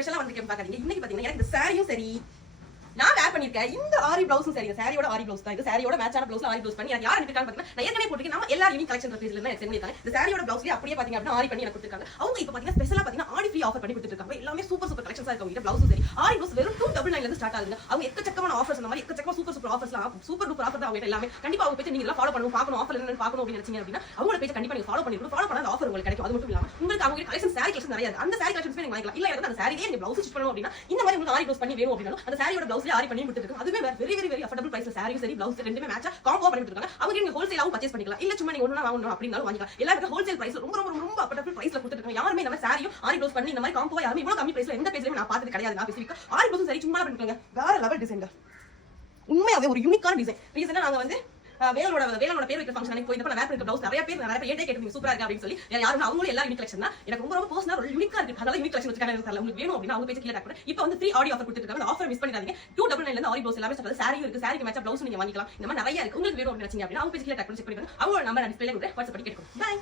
ஸ்பெஷலா வந்து பாக்காதீங்க. இன்னைக்கு பாத்தீங்கன்னா எனக்கு இந்த சாரியும் சரி நான் வேர் பண்ணிருக்கேன். இந்த ஆரி பிளவுஸும் சரி, சாரியோட ஆரி பிளவுஸ் தான். இது சாரியோட மேட்சான பிளவுஸ்ல ஆரி பிளவுஸ் பண்ணி எனக்கு யார் அனுப்பிட்டாங்க பாத்தீங்கன்னா நான் ஏற்கனவே போட்டுருக்கேன். நம்ம எல்லா யூனிக் கலெக்ஷன் பேஜ்ல இருந்து எனக்கு சென்ட் பண்ணிருக்காங்க. இந்த சாரியோட பிளவுஸ்லயே அப்படியே பாத்தீங்க அப்படின்னா ஆரி பண்ணி எனக்கு கொடுத்திருக்காங்க. அவங்க இப்ப பாத்தீங்கன்னா ஸ்பெஷலா பாத்தீங்கன்னா ஆடி ஃப்ரீ ஆஃபர் பண்ணி கொடுத்துருக்காங்க. எல்லாமே சூப்பர் சூப்பர் கலெக்ஷன்ஸா இருக்கு. அவங்க பிளவுஸும் சரி ஆரி பிளவுஸ் வெறும் 299 ல இருந்து ஸ்டார்ட் ஆகுது. அவங்க எக்கச்சக்கமான ஆஃபர்ஸ் அந்த மாதிரி எக்கச்சக்கமா சூப்பர் சூப்பர் ஆஃபர்ஸ்லாம் சூப்பர் டூப்பர் ஆஃபர் தான் அவங்க எல்லாமே. கண்டிப்பா அவங்க பேஜ் நீங்க எல்லாம் ஃபாலோ பண்ணணும், பார்க்கணும், ஆஃபர் என்னன்னு பார்க்கணும் அப்படின்னு நினைச்சீங்க அப்படின்னா அவங்களோட பேஜ் கண்டிப்பா நீங்க ஃபாலோ பண்ணிருக்கணும். ஃபாலோ பண்ணா அந்த ஆஃபர் உங்களுக்கு கிடைக்கும். அது மட்டும் இல்லாம உங்களுக்கு அவங்க கலெக்ஷன் சாரி கலெக்ஷன் நிறைய இருக்கு. அந்த சாரி கலெக்ஷன்ஸ் நீங்க வாங்கிக்கலாம். இல்ல எனக்கு அந்த சாரியே நீங்க பிளவுஸ் ஸ்டிச் பண்ணணும் அப்படின்னா இந்த மாதிரி உங்களுக்கு ஆரி பிளவுஸ் பண்ணி வேணும் அப்படின்னா அந்த சாரியோட பிளவுஸ்ல ஆரி பண்ணி கொடுத்துருக்காங்க. அதுவே வெரி வெரி வெரி அஃபோர்டபிள் பிரைஸ்ல சாரியும் சரி பிளவுஸ் ரெண்டுமே மேட்சா காம்போ பண்ணி கொடுத்துருக்காங்க. அவங்க நீங்க ஹோல்சேலாவும் பர்ச்சேஸ் பண்ணிக்கலாம். இல்ல சும்மா நீங்க ஒண்ணா வாங்கணும் அப்படினாலும் வாங்கிக்கலாம். எல்லாரும் ஹோல்சேல் பிரைஸ்ல ரொம்ப ரொம்ப ரொம்ப அஃபோர்டபிள் பிரைஸ்ல கொடுத்துருக்காங்க. யாருமே நம்ம சாரியும் ஆரி பிளவுஸ் பண்ணி இந்த மாதிரி காம்போவா யாருமே இவ்வளவு கம்மி பிரைஸ்ல எந்த பேஜ்லயும் நான் பார்த்தது கிடையாது. நான் ஸ்பெசிஃபிக்கா ஆரி பிளவுஸ் சரி சும்மா பண்ணிருக்காங்க. வேற லெவல் டிசைன், உண்மையாவே ஒரு யூனிக்கான டிசைன். ரீசனா நாங்க வந்து வேலோட பேர் வைக்கிற ஃபங்க்ஷன் அன்னைக்கு போயிட்டு நான் வேர் பண்ணிருக்க பிளவுஸ் நிறைய பேர் ஏட்டே கேட்டு சூப்பரா இருக்கு அப்படின்னு சொல்லி யாரும் அவங்களும் எல்லா யூனிக் கலெக்ஷன் தான். எனக்கு ரொம்ப ரொம்ப பர்சனலா ஒரு யூனிக்கா இருக்கு. அதனால யூனிக் கலெக்ஷன் வச்சிருக்காங்க. எனக்கு உங்களுக்கு வேணும் அப்படின்னா அவங்க பேஜ் கீழ டாக் பண்ணுங்க. இப்போ வந்து 3 ஆடி ஆஃபர் கொடுத்துருக்காங்க. அந்த ஆஃபர் மிஸ் பண்ணிடாதீங்க. 299 ல இருந்து ஆரி பிளவுஸ் எல்லாமே ஸ்டார்ட். சாரியும் இருக்கு, சாரிக்கு மேட்சா பிளவுஸ் நீங்க வாங்கிக்கலாம். இந்த மாதிரி நிறைய இருக்கு. உங்களுக்கு வேணும் அப்படின்னு நினைச்சீங்க அப்படின்னா அவங்க பேஜ் கீழ டாக் பண்ணி செக் பண்ணிக்கோங்க. அவங்களோட நம்பர் நான் டிஸ்ப்ளேல கொடுத்து வாட்ஸ்அப் பண்ணி கேட்கணும். பை.